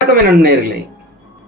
வணக்கம் என்ன நேர்களே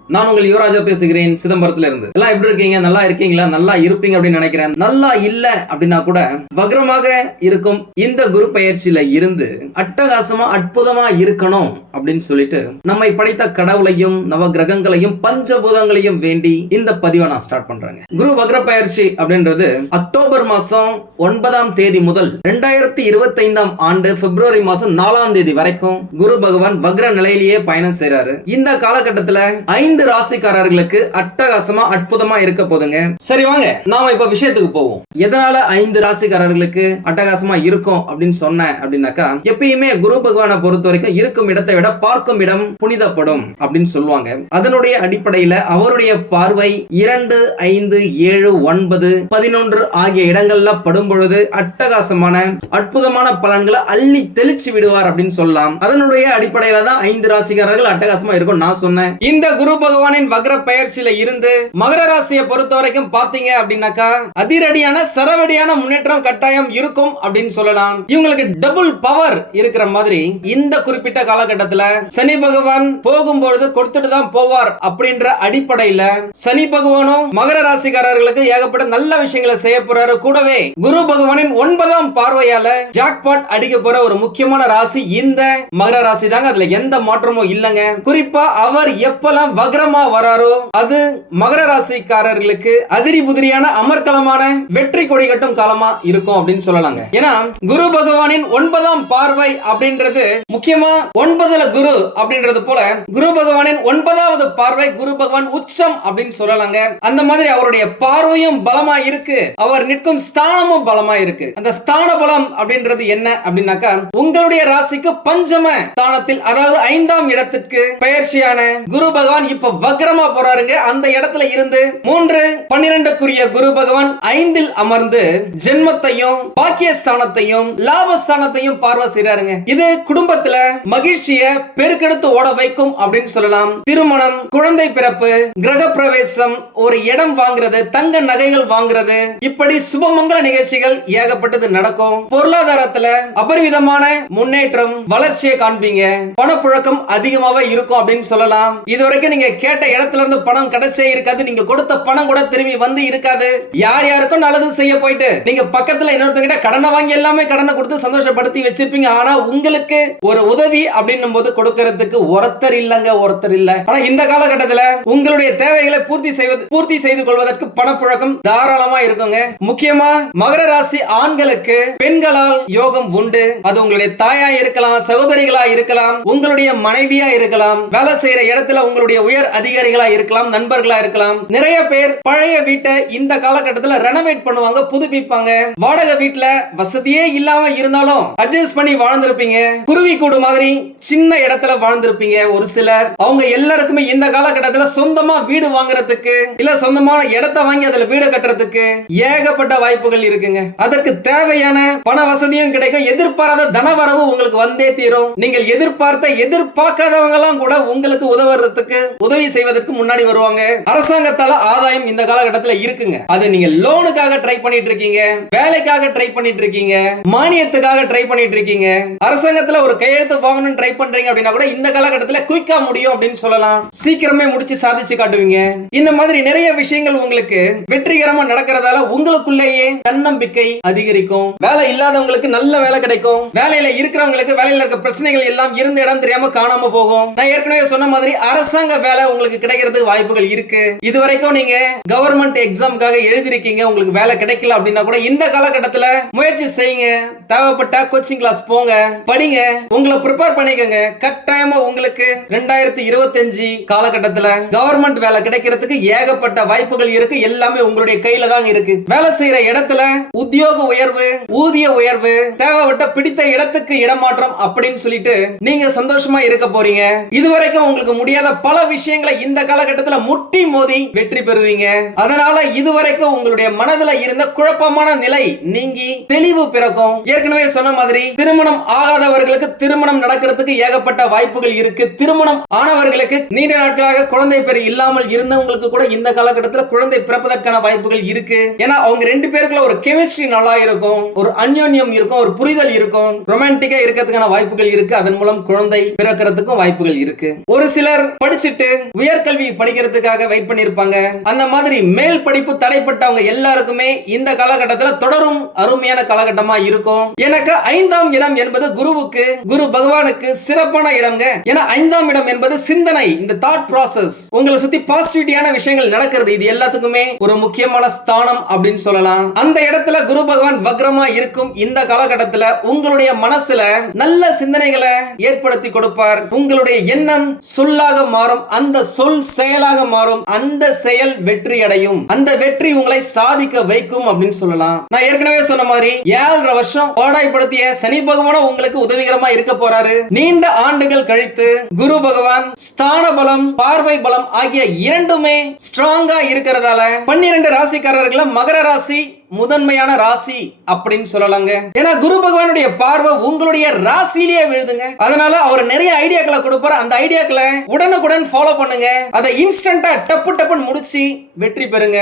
நான் உங்கள் யுவராஜா பேசுகிறேன் சிதம்பரத்துல இருந்து எல்லாம் எப்படி இருக்கீங்க? நல்லா இருக்கீங்களா? நல்லா இருப்பீங்க அப்படின்னு நினைக்கிறேன். நல்லா இல்ல அப்படின்னா கூட வக்ரமாக இருக்கும் இந்த குரு பயிற்சியில இருந்து அட்டகாசமா அற்புதமா இருக்கணும் அப்படின்னு சொல்லிட்டு நம்மை படைத்த கடவுளையும் நவ கிரகங்களையும் பஞ்சபூதங்களையும் வேண்டி இந்த பதிவை நான் ஸ்டார்ட் பண்றேங்க. குரு வக்ர பயிற்சி அப்படின்றது அக்டோபர் மாசம் ஒன்பதாம் தேதி முதல் ரெண்டாயிரத்தி இருபத்தி ஐந்தாம் ஆண்டு பிப்ரவரி மாசம் நாலாம் தேதி வரைக்கும் குரு பகவான் வக்ர நிலையிலேயே பயணம் செய்றாரு. இந்த காலகட்டத்துல ஐந்து ஐந்து ராசிக்காரர்களுக்கு அட்டகாசமா அற்புதமா இருக்க போதுங்க. சரி வாங்க. நாம இப்ப விஷயத்துக்கு போவோம். எதனால ஐந்து ராசிக்காரர்களுக்கு அட்டகாசமா இருக்கும் அப்படின்னு சொன்னேன் அப்படின்னாக்கா எப்பயுமே குரு பகவானை பொறுத்த வரைக்கும் இருக்கும் இடத்தை விட பார்க்கும் இடம் புனிதப்படும் அப்படின்னு சொல்லுவாங்க. அதனுடைய அடிப்படையில அவருடைய பார்வை இரண்டு ஐந்து ஏழு ஒன்பது பதினொன்று ஆகிய இடங்கள்ல படும் பொழுது அட்டகாசமான அற்புதமான பலன்களை அள்ளி தெளிச்சு விடுவார் அப்படின்னு சொல்லலாம். அதனுடைய அடிப்படையில தான் ஐந்து ராசிக்காரர்கள் அட்டகாசமா இருக்கும் நான் சொன்னேன். இந்த குரு பகவானின் வக்ர பயிற்சியில இருந்து மகர ராசியை பொறுத்த வரைக்கும் பாத்தீங்க அப்படின்னாக்கா அதிரடியான சரவடியான முன்னேற்றம் கட்டாயம் இருக்கும் அப்படின்னு சொல்லலாம். இவங்களுக்கு டபுள் பவர் இருக்கிற மாதிரி இந்த குறிப்பிட்ட காலகட்டத்துல சனி பகவான் போகும்பொழுது கொடுத்துட்டு தான் போவார் அப்படின்ற அடிப்படையில சனி பகவானும் மகர ராசிக்காரர்களுக்கு ஏகப்பட்ட நல்ல விஷயங்களை செய்ய போறாரு. கூடவே குரு பகவானின் ஒன்பதாம் பார்வையால ஜாக்பாட் அடிக்க போற ஒரு முக்கியமான ராசி இந்த மகர ராசி தாங்க அதுல எந்த மாற்றமும் இல்லைங்க. குறிப்பா அவர் எப்பெல்லாம் மகரமா வராரோ? அது மகர ராசிக்காரர்களுக்கு அதிரி புதிரியான அமர்கலமான வெற்றி கொடி கட்டும் காலமா இருக்கும் அப்படின்னு சொல்லலாங்க. ஏன்னா குரு பகவானின் ஒன்பதாம் பார்வை அப்படின்றது முக்கியமா ஒன்பதுல குரு அப்படின்றது போல குரு பகவானின் ஒன்பதாவது பார்வை குரு பகவான் உச்சம் அப்படின்னு சொல்லலாங்க. அந்த மாதிரி அவருடைய பார்வையும் பலமா இருக்கு. அவர் நிற்கும் ஸ்தானமும் பலமா இருக்கு. அந்த ஸ்தான பலம் அப்படின்றது என்ன அப்படின்னாக்கா உங்களுடைய ராசிக்கு பஞ்சம ஸ்தானத்தில் அதாவது ஐந்தாம் இடத்திற்கு பயிற்சியான குரு பகவான் இப்ப வக்ரமா போறாருங்க. அந்த இடத்துல இருந்து மூன்று பன்னிரண்டுக்குரிய குரு பகவான் ஐந்தில் அமர்ந்து ஜென்மத்தையும் பாக்கியஸ்தானத்தையும் லாபஸ்தானத்தையும் பார்வை செய்யறாருங்க இது குடும்பத்துல மகிழ்ச்சிய பெருக்கெடுத்து ஓட வைக்கும் அப்படின்னு சொல்லலாம். திருமணம் குழந்தை பிறப்பு கிரக பிரவேசம் ஒரு இடம் வாங்குறது தங்க நகைகள் வாங்குறது இப்படி சுபமங்கல நிகழ்ச்சிகள் ஏகப்பட்டது நடக்கும். பொருளாதாரத்துல அபரிவிதமான முன்னேற்றம் வளர்ச்சியை காண்பீங்க. பணப்புழக்கம் அதிகமாவே இருக்கும் அப்படின்னு சொல்லலாம். இது வரைக்கும் நீங்க கேட்ட இடத்துல இருந்து பணம் கிடைச்சே இருக்காது. நீங்க கொடுத்த பணம் கூட திரும்பி வந்து இருக்காது. யார் யாருக்கும் நல்லது செய்ய போயிட்டு நீங்க பக்கத்துல இன்னொருத்தங்கிட்ட கடனை வாங்கி எல்லாமே கடனை கொடுத்து சந்தோஷப்படுத்தி வச்சிருப்பீங்க. ஆனா உங்களுக்கு ஒரு உதவி அப்படின்னும் போது கொடுக்கறதுக்கு ஒருத்தர் இல்லங்க ஒருத்தர் இல்ல. ஆனா இந்த காலகட்டத்துல உங்களுடைய தேவைகளை பூர்த்தி செய்வது பூர்த்தி செய்து கொள்வதற்கு பணப்புழக்கம் தாராளமா இருக்குங்க. முக்கியமா மகர ராசி ஆண்களுக்கு பெண்களால் யோகம் உண்டு. அது உங்களுடைய தாயா இருக்கலாம் சகோதரிகளா இருக்கலாம் உங்களுடைய மனைவியா இருக்கலாம் வேலை செய்யற இடத்துல உங்களுடைய உயர் உயர் அதிகாரிகளா இருக்கலாம் நண்பர்களா இருக்கலாம். நிறைய பேர் பழைய வீட்டை இந்த காலகட்டத்துல ரெனோவேட் பண்ணுவாங்க புதுப்பிப்பாங்க. வாடகை வீட்டுல வசதியே இல்லாம இருந்தாலும் அட்ஜஸ்ட் பண்ணி வாழ்ந்திருப்பீங்க. குருவி கூடு மாதிரி சின்ன இடத்துல வாழ்ந்திருப்பீங்க. ஒரு சிலர் அவங்க எல்லாருக்குமே இந்த காலகட்டத்துல சொந்தமா வீடு வாங்குறதுக்கு இல்ல சொந்தமான இடத்த வாங்கி அதுல வீடு கட்டுறதுக்கு ஏகப்பட்ட வாய்ப்புகள் இருக்குங்க. அதற்கு தேவையான பண வசதியும் கிடைக்கும். எதிர்பாராத தனவரவு உங்களுக்கு வந்தே தீரும். நீங்கள் எதிர்பார்த்த எதிர்பார்க்காதவங்க எல்லாம் கூட உங்களுக்கு உதவுறதுக்கு உதவி செய்வதற்கு முன்னாடி வருவாங்க. அரசாங்கத்தால ஆதாயம் இந்த காலகட்டத்தில் இருக்குங்க. அது நீங்க லோனுக்காக ட்ரை பண்ணிட்டு இருக்கீங்க. வேலைக்காக ட்ரை பண்ணிட்டு இருக்கீங்க. மானியத்துக்காக ட்ரை பண்ணிட்டு இருக்கீங்க. அரசாங்கத்துல ஒரு கையெழுத்து வாங்கணும்னு ட்ரை பண்றீங்க அப்படின்னா கூட இந்த காலகட்டத்தில் குயிக்கா முடியும் அப்படின்னு சொல்லலாம். சீக்கிரமே முடிச்சு சாதிச்சு காட்டுவீங்க. இந்த மாதிரி நிறைய விஷயங்கள் உங்களுக்கு வெற்றிகரமா நடக்கிறதால உங்களுக்குள்ளேயே தன்னம்பிக்கை அதிகரிக்கும். வேலை இல்லாதவங்களுக்கு நல்ல வேலை கிடைக்கும். வேலையில இருக்கிறவங்களுக்கு வேலையில இருக்க பிரச்சனைகள் எல்லாம் இருந்த இடம் தெரியாம காணாம போகும். நான் ஏற்கனவே சொன்ன மாதிரி அரசாங்க வேலை உங்களுக்கு கிடைக்கிறதுக்கு வாய்ப்புகள் இருக்கு. இது வரைக்கும் நீங்க கவர்மெண்ட் எக்ஸாமுக்காக எழுதிருக்கீங்க உங்களுக்கு வேலை கிடைக்கல அப்படின்னா கூட இந்த காலகட்டத்துல முயற்சி செய்யுங்க. தேவைப்பட்ட கோச்சிங் கிளாஸ் போங்க படிங்க. உங்களை ப்ரிப்பேர் பண்ணிக்கோங்க. கட்டாயமா உங்களுக்கு ரெண்டாயிரத்தி இருபத்தஞ்சு காலகட்டத்துல கவர்மெண்ட் வேலை கிடைக்கிறதுக்கு ஏகப்பட்ட வாய்ப்புகள் இருக்கு. எல்லாமே உங்களுடைய கையில தான் இருக்கு. வேலை செய்யற இடத்துல உத்தியோக உயர்வு ஊதிய உயர்வு தேவைப்பட்ட பிடித்த இடத்துக்கு இடமாற்றம் அப்படின்னு சொல்லிட்டு நீங்க சந்தோஷமா இருக்க போறீங்க. இதுவரைக்கும் உங்களுக்கு முடியாத பல விஷயம் விஷயங்களை இந்த காலகட்டத்தில் முட்டி மோதி வெற்றி பெறுவீங்க. அதனால இதுவரைக்கும் உங்களுடைய மனதில் இருந்த குழப்பமான நிலை நீங்கி தெளிவு பிறக்கும். ஏற்கனவே சொன்ன மாதிரி திருமணம் ஆகாதவர்களுக்கு திருமணம் நடக்கிறதுக்கு ஏகப்பட்ட வாய்ப்புகள் இருக்கு. திருமணம் ஆனவர்களுக்கு நீண்ட நாட்களாக குழந்தை பேர் இல்லாமல் இருந்தவங்களுக்கு கூட இந்த காலகட்டத்தில் குழந்தை பிறப்பதற்கான வாய்ப்புகள் இருக்கு. ஏன்னா அவங்க ரெண்டு பேருக்குள்ள ஒரு கெமிஸ்ட்ரி நல்லா இருக்கும். ஒரு அந்யோன்யம் இருக்கும். ஒரு புரிதல் இருக்கும். ரொமான்டிக்கா இருக்கிறதுக்கான வாய்ப்புகள் இருக்கு. அதன் மூலம் குழந்தை பிறக்கிறதுக்கும் வாய்ப்புகள் இருக்கு. ஒரு சிலர் படிச்சுட்டு உயர்கல்வி படிக்கிறதுக்காக வெயிட் பண்ணிருப்பாங்க. அந்த மாதிரி மேல் படிப்பு தடைப்பட்டவங்க எல்லாருக்குமே இந்த காலகட்டத்தில் தொடரும் அருமையான காலகட்டமா இருக்கும். எனக்கு ஐந்தாம் இடம் என்பது குருவுக்கு குரு பகவானுக்கு சிறப்பான இடம்ங்க. ஏன்னா ஐந்தாம் இடம் என்பது சிந்தனை இந்த தாட் ப்ராசஸ் உங்களை சுத்தி பாசிட்டிவிட்டியான விஷயங்கள் நடக்கிறது இது எல்லாத்துக்குமே ஒரு முக்கியமான ஸ்தானம் அப்படின்னு சொல்லலாம். அந்த இடத்துல குரு பகவான் வக்ரமா இருக்கும். இந்த காலகட்டத்துல உங்களுடைய மனசுல நல்ல சிந்தனைகளை ஏற்படுத்தி கொடுப்பார். உங்களுடைய எண்ணம் சொல்லாக மாறும். அந்த அந்த சொல் செயலாக மாறும். அந்த செயல் வெற்றி அடையும் அந்த வெற்றி உங்களை சாதிக்க வைக்கும் அப்படின்னு சொல்லலாம். நான் ஏற்கனவே சொன்ன மாதிரி ஏழரை வருஷம் கோடாய்படுத்திய சனி பகவானும் உங்களுக்கு உதவிகரமா இருக்க போறாரு. நீண்ட ஆண்டுகள் கழித்து குரு பகவான் ஸ்தான பலம் பார்வை பலம் ஆகிய இரண்டுமே ஸ்ட்ராங்கா இருக்கிறதால பன்னிரண்டு ராசிக்காரர்கள மகர ராசி முதன்மையான ராசி அப்படின்னு சொல்லலாங்க. ஏன்னா குரு பகவானுடைய பார்வை உங்களுடைய ராசியிலேயே விழுதுங்க. அதனால அவர் நிறைய ஐடியாக்களை கொடுப்பாரு. அந்த ஐடியாக்களை உடனுக்குடன் ஃபாலோ பண்ணுங்க. அதை இன்ஸ்டன்டா டப்பு டப்புன்னு முடிச்சு வெற்றி பெறுங்க.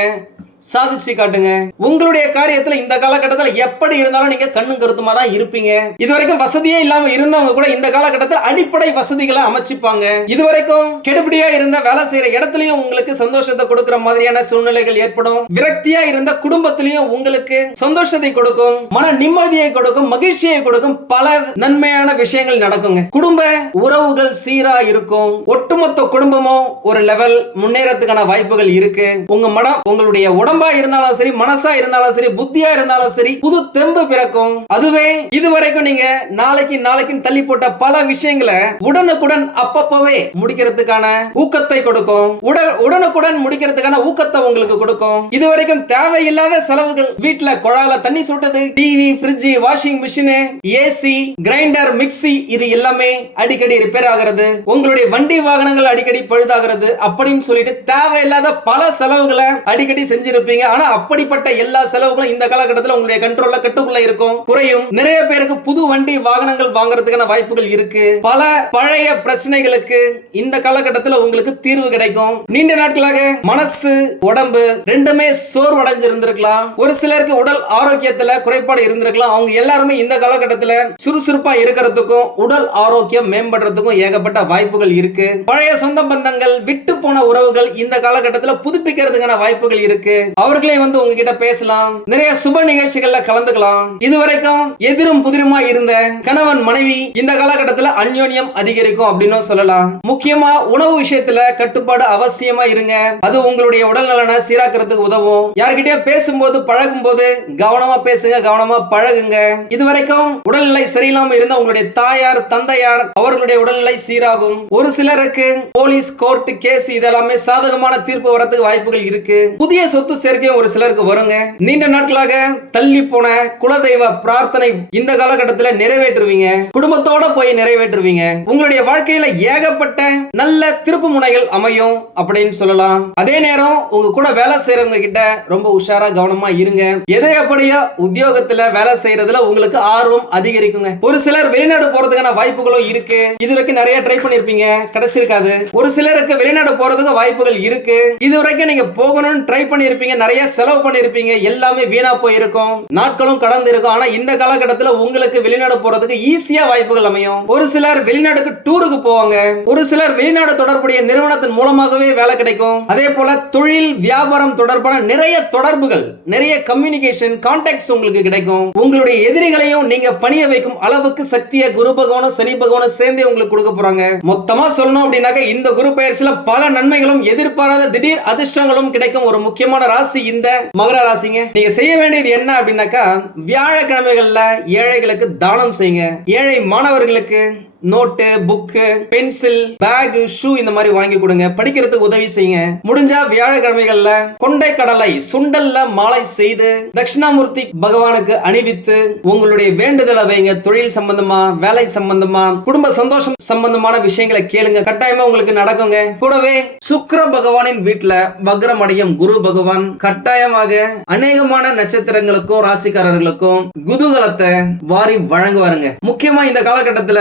சாதிச்சு காட்டுங்க. உங்களுடைய காரியத்துல இந்த காலகட்டத்தில் எப்படி இருந்தாலும் நீங்க கண்ணும் கருத்துமா தான் இருப்பீங்க. இதுவரைக்கும் வசதியே இல்லாம இருந்தவங்க கூட இந்த காலகட்டத்தில் அடிப்படை வசதிகளை அமைச்சுப்பாங்க. இதுவரைக்கும் கெடுபடியா இருந்த வேலை செய்யற இடத்துலயும் உங்களுக்கு சந்தோஷத்தை கொடுக்கிற மாதிரியான சூழ்நிலைகள் ஏற்படும். விரக்தியா இருந்த குடும்பத்திலையும் உங்களுக்கு சந்தோஷத்தை கொடுக்கும். மன நிம்மதியை கொடுக்கும் மகிழ்ச்சியை கொடுக்கும் பல நன்மையான விஷயங்கள் நடக்குங்க. குடும்ப உறவுகள் சீரா இருக்கும். ஒட்டுமொத்த குடும்பமும் ஒரு லெவல் முன்னேறதுக்கான வாய்ப்புகள் இருக்கு. உங்க மனம் உங்களுடைய உடம்பா இருந்தாலும் சரி மனசா இருந்தாலும் சரி புத்தியா இருந்தாலும் சரி புது தெம்பு பிறக்கும். அதுவே இதுவரைக்கும் நீங்க நாளைக்கு நாளைக்கு தள்ளி போட்ட பல விஷயங்களை உடனுக்குடன் அப்பப்பவே முடிக்கிறதுக்கான ஊக்கத்தை கொடுக்கும். உடனுக்குடன் முடிக்கிறதுக்கான ஊக்கத்தை உங்களுக்கு கொடுக்கும். இதுவரைக்கும் தேவையில்லாத செலவுகள் வீட்டுல குழால தண்ணி சுட்டது TV fridge washing machine AC grinder mixie இது எல்லாமே அடிக்கடி ரிப்பேர் ஆகிறது. உங்களுடைய வண்டி வாகனங்கள் அடிக்கடி பழுதாகிறது. அப்படின்னு சொல்லிட்டு தேவையில்லாத பல செலவுகளை அடிக்கடி இருப்பீங்க. ஆனா அப்படிப்பட்ட எல்லா செலவுகளும் இந்த காலகட்டத்தில் உங்களுடைய கண்ட்ரோல்ல கட்டுக்குள்ள இருக்கும். குறையும். நிறைய பேருக்கு புது வண்டி வாகனங்கள் வாங்குறதுக்கான வாய்ப்புகள் இருக்கு. பல பழைய பிரச்சனைகளுக்கு இந்த காலகட்டத்தில் உங்களுக்கு தீர்வு கிடைக்கும். நீண்ட நாட்களாக மனசு உடம்பு ரெண்டுமே சோர்வடைஞ்சு இருந்திருக்கலாம் ஒரு சிலருக்கு உடல் ஆரோக்கியத்துல குறைபாடு இருந்திருக்கலாம். அவங்க எல்லாருமே இந்த காலகட்டத்தில் சுறுசுறுப்பா இருக்கிறதுக்கும் உடல் ஆரோக்கியம் மேம்படுறதுக்கும் ஏகப்பட்ட வாய்ப்புகள் இருக்கு. பழைய சொந்த பந்தங்கள் விட்டு போன உறவுகள் இந்த காலகட்டத்தில் புதுப்பிக்கிறதுக்கான வாய்ப்புகள் இருக்கு. அவர்களே வந்து உங்ககிட்ட பேசலாம். நிறைய சுப நிகழ்ச்சிகள்ல கலந்துக்கலாம். இதுவரைக்கும் எதிரும் புதிருமா இருந்த கணவன் மனைவி இந்த காலகட்டத்தில் அந்யோன்யம் அதிகரிக்கும் அப்படின்னு சொல்லலாம். முக்கியமா உணவு விஷயத்துல கட்டுப்பாடு அவசியமா இருங்க. அது உங்களுடைய உடல் நலனை சீராக்கிறதுக்கு உதவும். யார்கிட்டயும் பேசும்போது பழகும் போது கவனமா பேசுங்க கவனமா பழகுங்க. இதுவரைக்கும் உடல்நிலை சரியில்லாம இருந்த உங்களுடைய தாயார் தந்தையார் அவர்களுடைய உடல்நிலை சீராகும். ஒரு சிலருக்கு போலீஸ் கோர்ட் கேஸ் இதெல்லாமே சாதகமான தீர்ப்பு வரதுக்கு வாய்ப்புகள் இருக்கு. புதிய சொத்து சேர்க்கையும் ஒரு சிலருக்கு வருங்க. நீண்ட நாட்களாக தள்ளி போன குலதெய்வ பிரார்த்தனை இந்த காலகட்டத்தில் நிறைவேற்றுவீங்க. குடும்பத்தோட போய் நிறைவேற்றுவீங்க. உங்களுடைய வாழ்க்கையில ஏகப்பட்ட நல்ல திருப்பு முனைகள் அமையும் அப்படின்னு சொல்லலாம். அதே நேரம் உங்க கூட வேலை செய்யறவங்க கிட்ட ரொம்ப உஷாரா கவனமா இருங்க. எதை எப்படியோ உத்தியோகத்துல வேலை செய்யறதுல உங்களுக்கு ஆர்வம் அதிகரிக்குங்க. ஒரு சிலர் வெளிநாடு போறதுக்கான வாய்ப்புகளும் இருக்கு. இது வரைக்கும் நிறைய ட்ரை பண்ணிருப்பீங்க. கிடைச்சிருக்காது. ஒரு சிலருக்கு வெளிநாடு போறதுக்கு வாய்ப்புகள் இருக்கு. இது வரைக்கும் நீங்க போகணும்னு ட்ரை பண்ணிருப்பீங்க. நிறைய செலவு பண்ணியிருப்பீங்க எல்லாமே வீணா போயிருக்கும். நாட்களும் கடந்து இருக்கும் ஆனா இந்த காலகட்டத்தில் உங்களுக்கு வெளிநாடு போறதுக்கு ஈஸியா வாய்ப்புகள் அமையும். ஒரு சிலர் வெளிநாடுக்கு டூருக்கு போவாங்க. ஒரு சிலர் வெளிநாடு தொடர்புடைய நிறுவனத்தின் மூலமாகவே வேலை கிடைக்கும். அதே போல தொழில் வியாபாரம் தொடர்பான நிறைய தொடர்புகள் நிறைய கம்யூனிகேஷன் கான்டாக்ட்ஸ் உங்களுக்கு கிடைக்கும். உங்களுடைய எதிரிகளையும் நீங்க பணிய வைக்கும் அளவுக்கு சக்தியை குரு பகவானும் சனி பகவானும் சேர்ந்தே உங்களுக்கு கொடுக்க போறாங்க. மொத்தமா சொல்லணும் அப்படின்னாக்க இந்த குரு பயிற்சியில பல நன்மைகளும் எதிர்பாராத திடீர் அதிர்ஷ்டங்களும் கிடைக்கும் ஒரு முக்கியமான ராசி இந்த மகர ராசிங்க. நீங்க செய்ய வேண்டியது என்ன அப்படின்னாக்கா வியாழக்கிழமைகள்ல ஏழைகளுக்கு தானம் செய்யுங்க. ஏழை மாணவர்களுக்கு note book pencil bag shoe இந்த மாதிரி வாங்கி கொடுங்க. படிக்கிறதுக்கு உதவி செய்யுங்க. முடிஞ்சா வியாழக்கிழமைகள்ல கொண்டை கடலை சுண்டல்ல மாலை செய்து தட்சிணாமூர்த்தி பகவானுக்கு அணிவித்து உங்களுடைய வேண்டுதலை வைங்க. தொழில் சம்பந்தமா வேலை சம்பந்தமா குடும்ப சந்தோஷம் சம்பந்தமான விஷயங்களை கேளுங்க. கட்டாயமா உங்களுக்கு நடக்குங்க. கூடவே சுக்கிர பகவானின் வீட்டுல வக்ரமடையும் குரு பகவான் கட்டாயமாக அநேகமான நட்சத்திரங்களுக்கும் ராசிக்காரர்களுக்கும் குதூகலத்தை வாரி வழங்குவாருங்க. முக்கியமா இந்த காலகட்டத்துல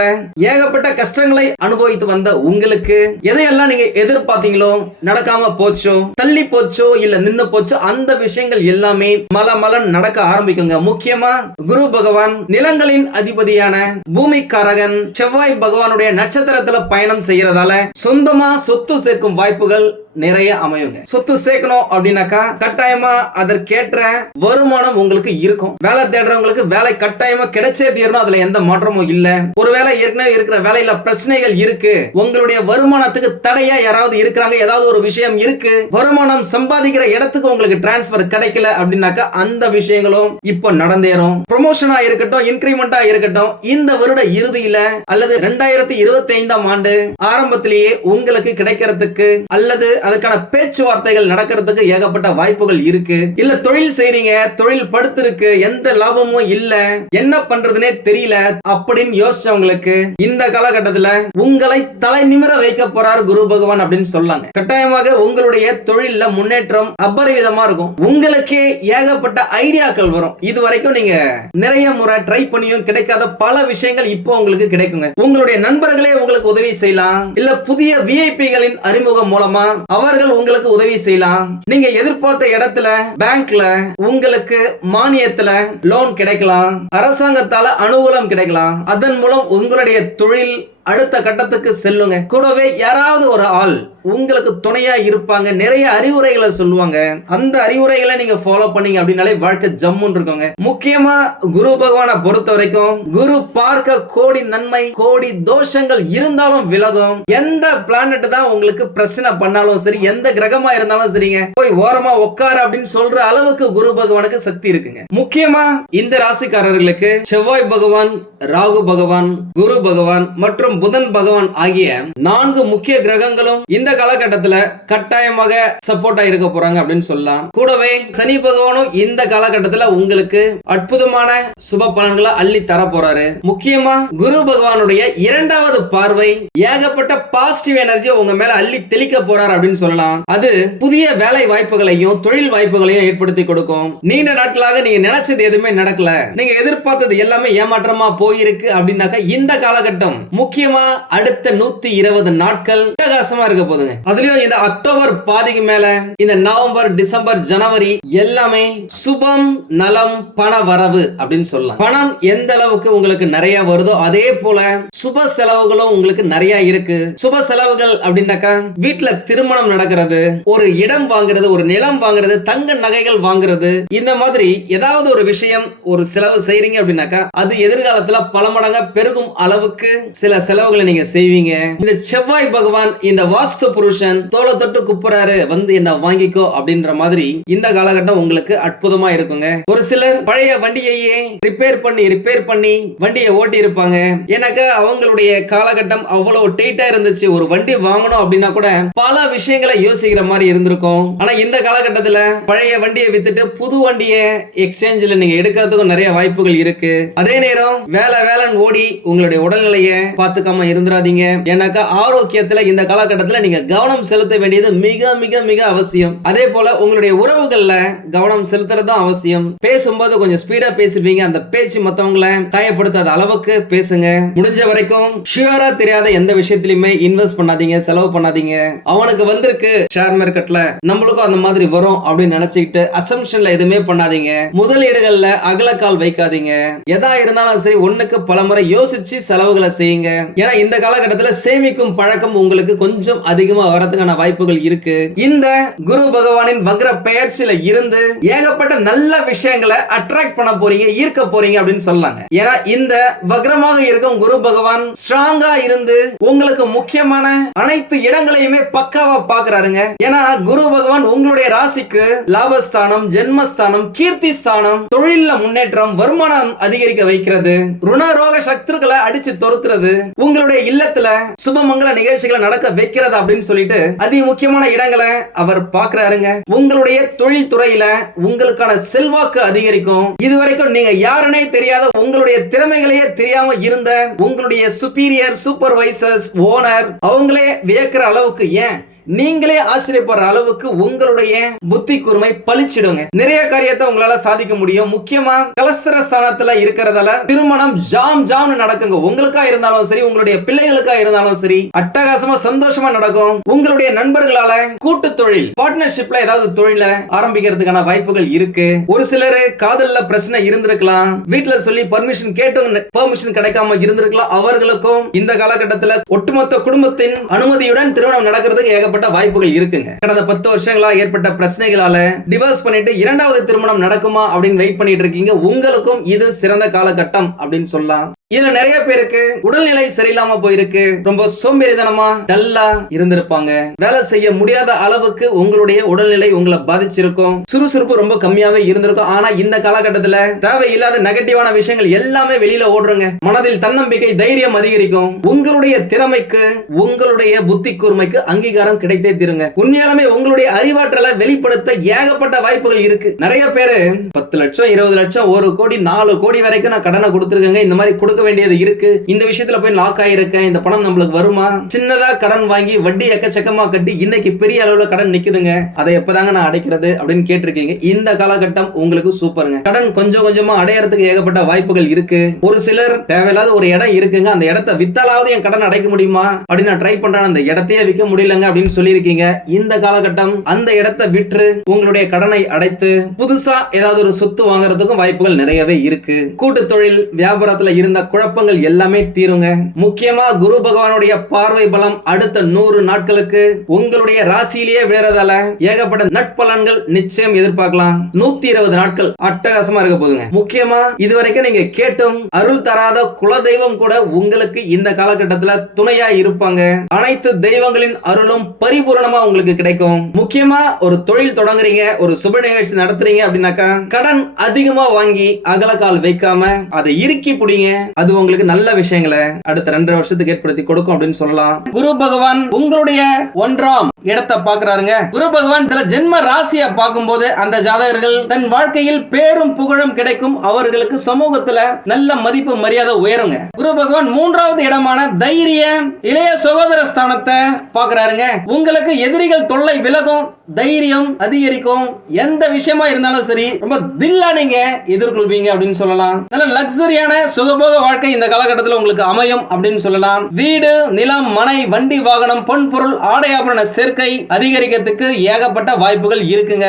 ஏகப்பட்ட கஷ்டங்களை அனுபவித்து வந்த உங்களுக்கு எதையெல்லாம் நீங்க எதிர்பார்த்தீங்களோ நடக்காம போச்சோ தள்ளி போச்சோ இல்ல நின்னு போச்சோ அந்த விஷயங்கள் எல்லாமே மல மலன் நடக்க ஆரம்பிக்குங்க. முக்கியமா குரு பகவான் நிலங்களின் அதிபதியான பூமிக்காரகன் செவ்வாய் பகவானுடைய நட்சத்திரத்துல பயணம் செய்யறதால சொந்தமா சொத்து சேர்க்கும் வாய்ப்புகள் நிறைய அமையுங்க. சொத்து சேர்க்கணும் அப்படின்னாக்கா கட்டாயமா அதற்கேற்ற வருமானம் உங்களுக்கு இருக்கும். வேலை தேடுறவங்களுக்கு வேலை கட்டாயமா கிடைச்சே தீரணும். அதுல எந்த மாற்றமும் இல்ல. ஒருவேளை ஏற்கனவே இருக்கிற வேலையில பிரச்சனைகள் இருக்கு. உங்களுடைய வருமானத்துக்கு தடையா யாராவது இருக்கிறாங்க? ஏதாவது ஒரு விஷயம் இருக்கு. வருமானம் சம்பாதிக்கிற இடத்துக்கு உங்களுக்கு டிரான்ஸ்பர் கிடைக்கல அப்படின்னாக்கா அந்த விஷயங்களும் இப்போ நடந்தேறும். ப்ரொமோஷனா இருக்கட்டும் இன்கிரிமெண்டா இருக்கட்டும் இந்த வருட இறுதியில அல்லது ரெண்டாயிரத்தி இருபத்தி ஐந்தாம் ஆண்டு ஆரம்பத்திலேயே உங்களுக்கு கிடைக்கிறதுக்கு அல்லது அதுக்கான பேச்சுவார்த்தைகள் நடக்கிறதுக்கு ஏகப்பட்ட வாய்ப்புகள் இருக்கு. இல்ல தொழில் செய்றீங்க தொழில் படுத்திருக்கு எந்த லாபமும் இல்ல என்ன பண்றதுனே தெரியல அப்படின்னு யோசிச்சவங்களுக்கு இந்த காலகட்டத்துல உங்களை தலை நிமிர வைக்க போறார் குரு பகவான் அப்படின்னு சொல்லாங்க. கட்டாயமாக உங்களுடைய தொழில முன்னேற்றம் அபரிவிதமா இருக்கும். உங்களுக்கே ஏகப்பட்ட ஐடியாக்கள் வரும். இது வரைக்கும் நீங்க நிறைய முறை ட்ரை பண்ணியும் கிடைக்காத பல விஷயங்கள் இப்போ உங்களுக்கு கிடைக்குங்க. உங்களுடைய நண்பர்களே உங்களுக்கு உதவி செய்யலாம். இல்ல புதிய விஐபிகளின் அறிமுகம் மூலமா அவர்கள் உங்களுக்கு உதவி செய்யலாம். நீங்க எதிர்பார்த்த இடத்துல பேங்க்ல உங்களுக்கு மானியத்துல லோன் கிடைக்கலாம். அரசாங்கத்தால அனுகூலம் கிடைக்கலாம். அதன் மூலம் உங்களுடைய தொழில் அடுத்த கட்டத்துக்கு செல்லுங்க. கூடவே யாராவது ஒரு ஆள் உங்களுக்கு துணையா இருப்பாங்க. நிறைய அறிவுரைகளை சொல்லுவாங்க. அந்த அறிவுரைகளை நீங்க ஃபாலோ பண்ணீங்க அப்படின்னாலே வாழ்க்கை ஜம்முன்னு இருக்கோங்க. முக்கியமா குரு பகவானை பொறுத்த வரைக்கும் குரு பார்க்க கோடி நன்மை கோடி தோஷங்கள் இருந்தாலும் விலகும். எந்த பிளானட் தான் உங்களுக்கு பிரச்சனை பண்ணாலும் சரி எந்த கிரகமா இருந்தாலும் சரிங்க போய் ஓரமா உட்கார அப்படின்னு சொல்ற அளவுக்கு குரு பகவானுக்கு சக்தி இருக்குங்க. முக்கியமா இந்த ராசிக்காரர்களுக்கு செவ்வாய் பகவான் ராகு பகவான் குரு பகவான் மற்றும் மற்றும் புதன் பகவான் ஆகிய நான்கு முக்கிய கிரகங்களும் இந்த காலகட்டத்துல கட்டாயமாக சப்போர்ட்டா இருக்க போறாங்க அப்படின்னு சொல்லலாம். கூடவே சனி பகவானும் இந்த காலகட்டத்துல உங்களுக்கு அற்புதமான சுப பலன்களை அள்ளி தர போறாரு. முக்கியமா குரு பகவானுடைய இரண்டாவது பார்வை ஏகப்பட்ட பாசிட்டிவ் எனர்ஜி உங்க மேல அள்ளி தெளிக்க போறாரு அப்படின்னு சொல்லலாம். அது புதிய வேலை வாய்ப்புகளையும் தொழில் வாய்ப்புகளையும் ஏற்படுத்தி கொடுக்கும். நீண்ட நாட்களாக நீங்க நினைச்சது எதுவுமே நடக்கல. நீங்க எதிர்பார்த்தது எல்லாமே ஏமாற்றமா போயிருக்கு அப்படின்னாக்கா இந்த காலகட்டம் முக்கிய முக்கியமா அடுத்த நூத்தி இருபது நாட்கள் பிரகாசமா இருக்க போதுங்க. அதுலயும் இந்த அக்டோபர் பாதிக்கு மேல இந்த நவம்பர் டிசம்பர் ஜனவரி எல்லாமே சுபம் நலம் பண வரவு அப்படின்னு சொல்லலாம். பணம் எந்த அளவுக்கு உங்களுக்கு நிறைய வருதோ அதே போல சுப செலவுகளும் உங்களுக்கு நிறைய இருக்கு. சுப செலவுகள் அப்படின்னாக்கா வீட்டுல திருமணம் நடக்கிறது ஒரு இடம் வாங்குறது ஒரு நிலம் வாங்குறது தங்க நகைகள் வாங்குறது இந்த மாதிரி ஏதாவது ஒரு விஷயம் ஒரு செலவு செய்றீங்க அப்படின்னாக்கா அது எதிர்காலத்துல பல மடங்கா பெருகும் அளவுக்கு சில செலவுகளை நீங்க செய்வீங்க. இந்த செவ்வாய் பகவான் இந்த வாஸ்து புருஷன் தோலை தொட்டு குப்புறாரு வந்து என்ன வாங்கிக்கோ அப்படின்ற மாதிரி இந்த காலகட்டம் உங்களுக்கு அற்புதமா இருக்குங்க. ஒரு சிலர் பழைய வண்டியையே ரிப்பேர் பண்ணி ரிப்பேர் பண்ணி வண்டியை ஓட்டி இருப்பாங்க எனக்கு அவங்களுடைய காலகட்டம் அவ்வளவு டைட்டா இருந்துச்சு. ஒரு வண்டி வாங்கணும் அப்படின்னா கூட பல விஷயங்களை யோசிக்கிற மாதிரி இருந்திருக்கும். ஆனா இந்த காலகட்டத்துல பழைய வண்டியை வித்துட்டு புது வண்டியை எக்ஸ்சேஞ்சில் நீங்க எடுக்கிறதுக்கும் நிறைய வாய்ப்புகள் இருக்கு. அதே நேரம் வேலை வேலைன்னு ஓடி உங்களுடைய உடல்நிலையை பார்த்து பார்த்துக்காம இருந்துடாதீங்க ஏன்னாக்கா ஆரோக்கியத்துல இந்த காலகட்டத்துல நீங்க கவனம் செலுத்த வேண்டியது மிக மிக மிக அவசியம். அதே போல உங்களுடைய உறவுகள்ல கவனம் செலுத்துறதும் அவசியம். பேசும்போது கொஞ்சம் ஸ்பீடா பேசுவீங்க அந்த பேச்சு மத்தவங்களை காயப்படுத்தாத அளவுக்கு பேசுங்க. முடிஞ்ச வரைக்கும் ஷியூரா தெரியாத எந்த விஷயத்திலுமே இன்வெஸ்ட் பண்ணாதீங்க செலவு பண்ணாதீங்க. அவனுக்கு வந்திருக்கு ஷேர் மார்க்கெட்ல நம்மளுக்கும் அந்த மாதிரி வரும் அப்படின்னு நினைச்சுக்கிட்டு அசம்ஷன்ல எதுவுமே பண்ணாதீங்க. முதலீடுகள்ல அகலக்கால் வைக்காதீங்க. எதா இருந்தாலும் சரி ஒண்ணுக்கு பலமுறை யோசிச்சு செலவுகளை செய்யுங்க. ஏன்னா இந்த காலகட்டத்துல சேமிக்கும் பழக்கம் உங்களுக்கு கொஞ்சம் அதிகமா வரதுக்கான வாய்ப்புகள் இருக்கு. இந்த குரு பகவானின் வக்ர பெயர்ச்சியில இருந்து ஏகப்பட்ட நல்ல விஷயங்களை அட்ராக்ட் பண்ண போறீங்க ஈர்க்க போறீங்க அப்படின்னு சொல்லாங்க. ஏன்னா இந்த வக்ரமாக இருக்கும் குரு பகவான் ஸ்ட்ராங்கா இருந்து உங்களுக்கு முக்கியமான அனைத்து இடங்களையுமே பக்காவா பாக்குறாருங்க. ஏன்னா குரு பகவான் உங்களுடைய ராசிக்கு லாபஸ்தானம் ஜென்மஸ்தானம் கீர்த்தி ஸ்தானம் தொழில முன்னேற்றம் வருமானம் அதிகரிக்க வைக்கிறது. ருணரோக சத்துருக்களை அடிச்சு துரத்துறது உங்களுடைய இல்லத்துல சுபமங்கல நிகழ்ச்சிகளை நடக்க வைக்கிறது அப்படின்னு சொல்லிட்டு அதி முக்கியமான இடங்களை அவர் பாக்குறாருங்க உங்களுடைய தொழில் துறையில உங்களுக்கான செல்வாக்கு அதிகரிக்கும். இதுவரைக்கும் நீங்க யாருன்னே தெரியாத உங்களுடைய திறமைகளையே தெரியாம இருந்த உங்களுடைய சுப்பீரியர் சூப்பர்வைசர்ஸ் ஓனர் அவங்களே வியக்கிற அளவுக்கு ஏன் நீங்களே ஆச்சரியப்படுற அளவுக்கு உங்களுடைய புத்தி கூர்மை பழிச்சிடுங்க நிறைய காரியத்தை உங்களால சாதிக்க முடியும். முக்கியமா கலஸ்தர ஸ்தானத்துல இருக்கிறதால திருமணம் ஜாம் ஜாம்னு நடக்குங்க. உங்களுக்கா இருந்தாலும் சரி உங்களுடைய பிள்ளைகளுக்கா இருந்தாலும் சரி அட்டகாசமா சந்தோஷமா நடக்கும். உங்களுடைய நண்பர்களால கூட்டு தொழில் பார்ட்னர்ஷிப்ல ஏதாவது தொழில ஆரம்பிக்கிறதுக்கான வாய்ப்புகள் இருக்கு. ஒரு சிலர் காதல்ல பிரச்சனை இருந்திருக்கலாம். வீட்டுல சொல்லி பர்மிஷன் கேட்டு பெர்மிஷன் கிடைக்காம இருந்திருக்கலாம். அவர்களுக்கும் இந்த காலகட்டத்துல ஒட்டுமொத்த குடும்பத்தின் அனுமதியுடன் திருமணம் நடக்கிறதுக்கு ஏகப்பட்ட வாய்ப்புகள் இருக்குங்க. கடந்த பத்து வருஷங்களா ஏற்பட்ட பிரச்சனைகளால டிவோர்ஸ் பண்ணிட்டு இரண்டாவது திருமணம் நடக்குமா அப்படின்னு வெயிட் பண்ணிட்டு இருக்கீங்க. உங்களுக்கும் இது சிறந்த காலகட்டம் அப்படின்னு சொல்லலாம். இதுல நிறைய பேருக்கு உடல்நிலை சரியில்லாம போயிருக்கு. ரொம்ப சோம்பேறிதனமா டல்லா இருந்திருப்பாங்க. வேலை செய்ய முடியாத அளவுக்கு உங்களுடைய உடல்நிலை உங்களை பாதிச்சிருக்கும். சுறுசுறுப்பு ரொம்ப கம்மியாவே இருந்திருக்கும். ஆனா இந்த காலகட்டத்துல தேவையில்லாத நெகட்டிவான விஷயங்கள் எல்லாமே வெளியில ஓடுறங்க. மனதில் தன்னம்பிக்கை தைரியம் அதிகரிக்கும். உங்களுடைய திறமைக்கு உங்களுடைய புத்தி கூர்மைக்கு அங்கீகாரம் கிடைத்தே தீருங்க. உண்மையாலுமே உங்களுடைய அறிவாற்றலை வெளிப்படுத்த ஏகப்பட்ட வாய்ப்புகள் இருக்கு. நிறைய பேரு பத்து லட்சம் இருபது லட்சம் ஒரு கோடி நாலு கோடி வரைக்கும் நான் கடனை கொடுத்துருக்கேங்க. இந்த மாதிரி கொடுக்க வேண்டியது இருக்கு. இந்த விஷயத்துல போய் லாக் ஆயிருக்கேன். இந்த பணம் நம்மளுக்கு வருமா? சின்னதா கடன் வாங்கி வட்டி எக்கச்சக்கமா கட்டி இன்னைக்கு பெரிய அளவுல கடன் நிக்குதுங்க. அதை எப்பதாங்க நான் அடைக்கிறது அப்படின்னு கேட்டிருக்கீங்க. இந்த காலகட்டம் உங்களுக்கு சூப்பருங்க. கடன் கொஞ்சம் கொஞ்சமா அடையறதுக்கு ஏகப்பட்ட வாய்ப்புகள் இருக்கு. ஒரு சிலர் தேவையில்லாத ஒரு இடம் இருக்குங்க. அந்த இடத்த வித்தாலாவது என் கடன் அடைக்க முடியுமா? அப்படின்னு நான் ட்ரை பண்றேன். அந்த இடத்தையே விற்க முடியலங்க அப்படின்னு சொல்லியிருக்கீங்க. இந்த காலகட்டம் அந்த இடத்தை விற்று உங்களுடைய கடனை அடைத்து புதுசா ஏதாவது ஒரு சொத்து வாங்குறதுக்கும் வாய்ப்புகள் நிறையவே இருக்கு. கூட்டு தொழில் வியாபாரத்துல இருந்த குழப்பங்கள் எல்லாமே தீருங்க. முக்கியமா குரு பகவானுடைய பார்வை பலம் அடுத்த நூறு நாட்களுக்கு உங்களுடைய ராசியிலேயே விழறதால ஏகப்பட்ட நட்பலன்கள் நிச்சயம் எதிர்பார்க்கலாம். நூத்தி இருபது நாட்கள் அட்டகாசமா இருக்க போதுங்க முக்கியமா இதுவரைக்கும் நீங்க கேட்டும் அருள் தராத குலதெய்வம் கூட உங்களுக்கு இந்த காலகட்டத்துல துணையா இருப்பாங்க. அனைத்து தெய்வங்களின் அருளும் பரிபூரணமா உங்களுக்கு கிடைக்கும். முக்கியமா ஒரு தொழில் தொடங்குறீங்க ஒரு சுப நிகழ்ச்சி நடத்துறீங்க அப்படின்னாக்கா கடன் அதிகமா வாங்கி அகலக்கால் வைக்காம அதை இறுக்கி பிடிங்க. அது உங்களுக்கு நல்ல விஷயங்களை அடுத்த ரெண்டரை வருஷத்துக்கு ஏற்படுத்தி கொடுக்கும் அப்படின்னு சொல்லலாம். குரு பகவான் உங்களுடைய ஒன்றாம் இடத்தை பாக்குறாருங்க குரு பகவான் இதுல ஜென்ம ராசியா பார்க்கும்போது அந்த ஜாதகர்கள் தன் வாழ்க்கையில் பேரும் புகழும் கிடைக்கும். அவர்களுக்கு சமூகத்துல நல்ல மதிப்பு மரியாதை உயருங்க. குரு பகவான் மூன்றாவது இடமான தைரிய இளைய சகோதர ஸ்தானத்தை பாக்குறாருங்க உங்களுக்கு எதிரிகள் தொல்லை விலகும். தைரியம் அதிகரிக்கும். எந்த விஷயமா இருந்தாலும் சரி ரொம்ப தில்லா நீங்க எதிர்கொள்வீங்க அப்படின்னு சொல்லலாம். நல்ல லக்ஸரியான சுகபோக வாழ்க்கை இந்த காலகட்டத்தில் உங்களுக்கு அமையும் அப்படின்னு சொல்லலாம். வீடு நிலம் மனை வண்டி வாகனம் பொன் பொருள் ஆடை ஆபரண சேர்க்கை அதிகரிக்கிறதுக்கு ஏகப்பட்ட வாய்ப்புகள் இருக்குங்க.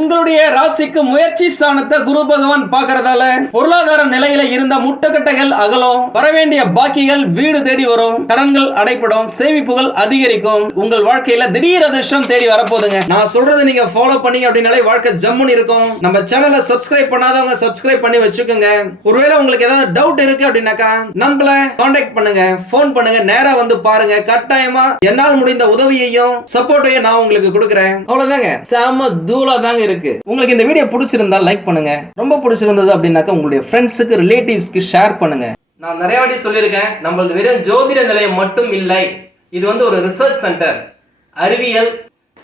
உங்களுடைய ராசிக்கு முயற்சி ஸ்தானத்தை குரு பகவான் பாக்குறதால பொருளாதார நிலையில இருந்த முட்டுக்கட்டைகள் அகலும். வரவேண்டிய பாக்கிகள் வீடு தேடி வரும். கடன்கள் அடைப்படும். சேமிப்புகள் அதிகரிக்கும். உங்கள் வாழ்க்கையில திடீர் அதிர்ஷ்டம் தேடி வரப்போதுங்க நான் நான் சொல்றதை நீங்க ஃபாலோ பண்ணீங்க அப்படின்னாலே வாழ்க்கை ஜம்முன்னு இருக்கும். நம்ம சேனலை சப்ஸ்கிரைப் பண்ணாதவங்க சப்ஸ்கிரைப் பண்ணி வச்சுக்கோங்க. ஒருவேளை உங்களுக்கு ஏதாவது டவுட் இருக்கு அப்படின்னாக்கா நம்மள காண்டாக்ட் பண்ணுங்க ஃபோன் பண்ணுங்க நேரா வந்து பாருங்க. கட்டாயமா என்னால் முடிந்த உதவியையும் சப்போர்ட்டையும் நான் உங்களுக்கு கொடுக்குறேன். அவ்வளவுதாங்க. செம தூளா தாங்க இருக்கு. உங்களுக்கு இந்த வீடியோ பிடிச்சிருந்தா லைக் பண்ணுங்க. ரொம்ப பிடிச்சிருந்தது அப்படின்னாக்கா உங்களுடைய ஃப்ரெண்ட்ஸுக்கு ரிலேட்டிவ்ஸ்க்கு ஷேர் பண்ணுங்க. நான் நிறைய வாட்டி சொல்லியிருக்கேன் நம்மளது வெறும் ஜோதிட நிலையம் மட்டும் இல்லை. இது வந்து ஒரு ரிசர்ச் சென்டர் அறிவியல்